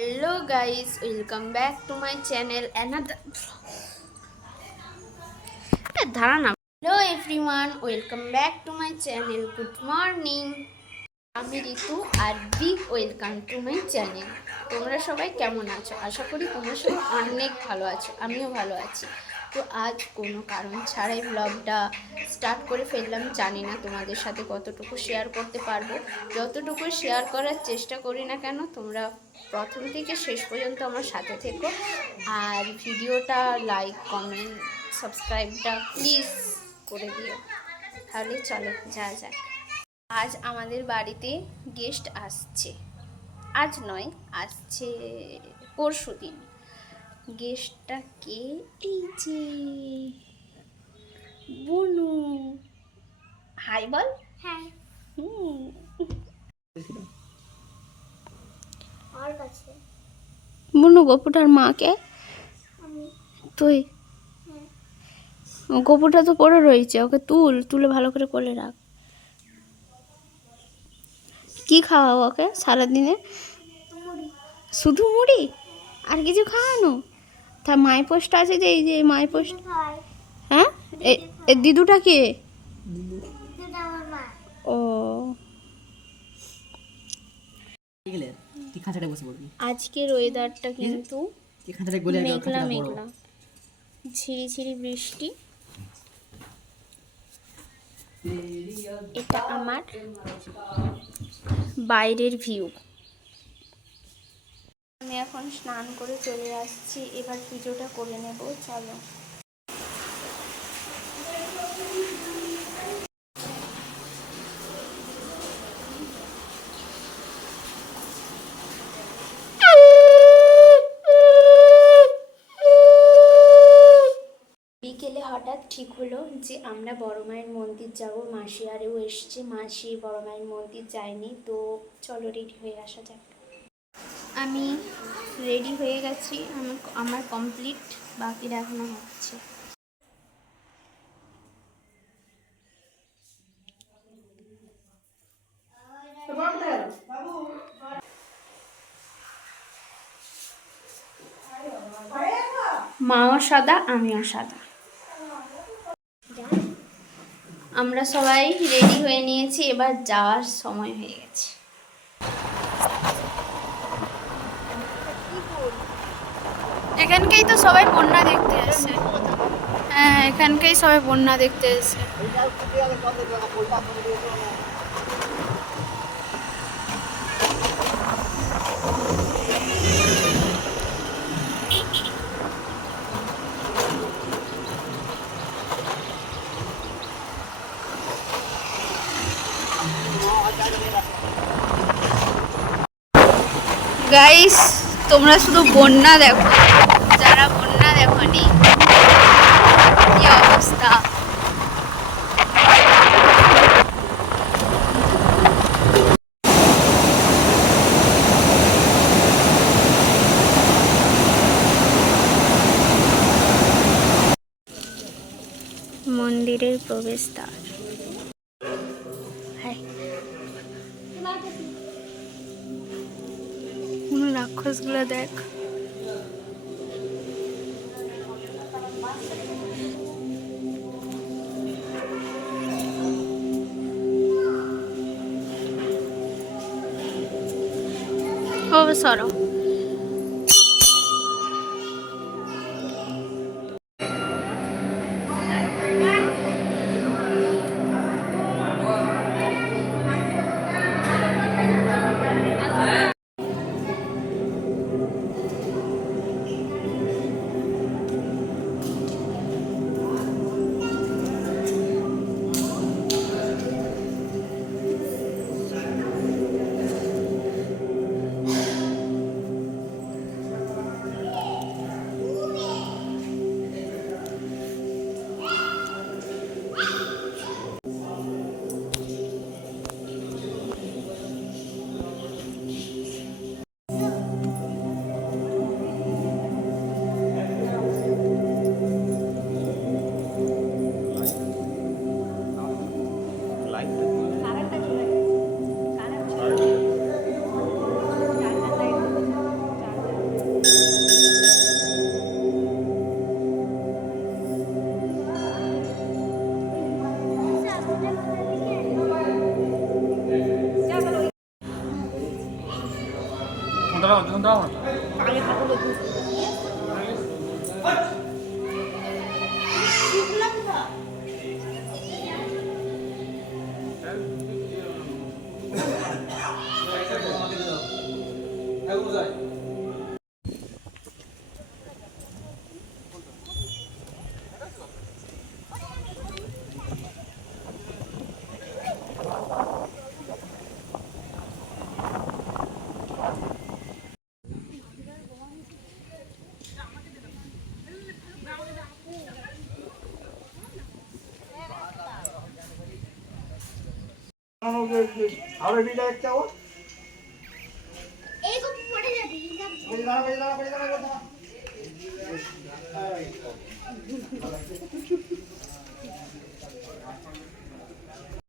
Hello guys, welcome back to my channel. Another Dharana. Hello everyone, welcome back to my channel. Good morning. আমি ঋতু আর big welcome to my channel. তোমরা সবাই কেমন আছো? আশা করি তোমরা সবাই অনেক ভালো আছো, আমিও ভালো আছি। তো আজ কোনো কারণ ছাড়াই ব্লগটা স্টার্ট করে ফেললাম। জানি না তোমাদের সাথে কতটুকু শেয়ার করতে পারবো। যতটুকু শেয়ার করার চেষ্টা করি না কেন, তোমরা প্রথম থেকে শেষ পর্যন্ত আমার সাথে থেকো। আর ভিডিওটা লাইক, কমেন্ট, সাবস্ক্রাইবটা প্লিজ করে দিও। তাহলে চলো যা যাক। আজ আমাদের বাড়িতে গেস্ট আসছে। আজ নয়, আসছে পরশু দিন। গেস্টটা কে? এই যে বুনু। হাই বল। হ্যাঁ। আর কাছে বুনু গপুটার মাকে তুই গপুটা তো পড়ে রয়েছে, ওকে তুলে ভালো করে কোলে রাখ। কি খাওয়াও ওকে সারাদিনে? শুধু মুড়ি? আর কিছু খাওয়ানো? তা মাই পোস্ট আছে যে, এই যে মাই পোস্ট। হ্যাঁ, এ দিদুটা কে? ও আজকের ওয়েদারটা কিন্তু মেঘলা মেঘলা, ঝিরিঝিরি বৃষ্টি। এটা আমার বাইরের ভিউ। আমি এখন স্নান করে চলে আসছি, এবার পুজোটা করে নেব। চলো। বিকেলে হঠাৎ ঠিক হলো যে আমরা বড় মায়ের মন্দির যাব। মাসি আরেও এসছে, মাসি বড় মায়ের মন্দির যায়নি। তো চলো রেডি হয়ে আসা যাক। আমি রেডি হয়ে গেছি, আমার কমপ্লিট, বাকি এখনো হচ্ছে। মাও সাদা, আমিও সাদা। আমরা সবাই রেডি হয়ে নিয়েছি, এবার যাওয়ার সময় হয়ে গেছে। এখানকেই তো সবাই বন্যা দেখতে এসেছে। হ্যাঁ, এখানকেই সবাই বন্যা দেখতে এসেছে। গাইস, তোমরা শুধু বন্যা দেখো, যারা বন্যা দেখোনি কি অবস্থা। মন্দিরের প্রবেশদ্বার। রাক্ষসগুলো দেখ। ও সরো। আগে ঠাকুর আরে বিটা একটা ও এই গো পড়ে যাবি এই দাঁড়া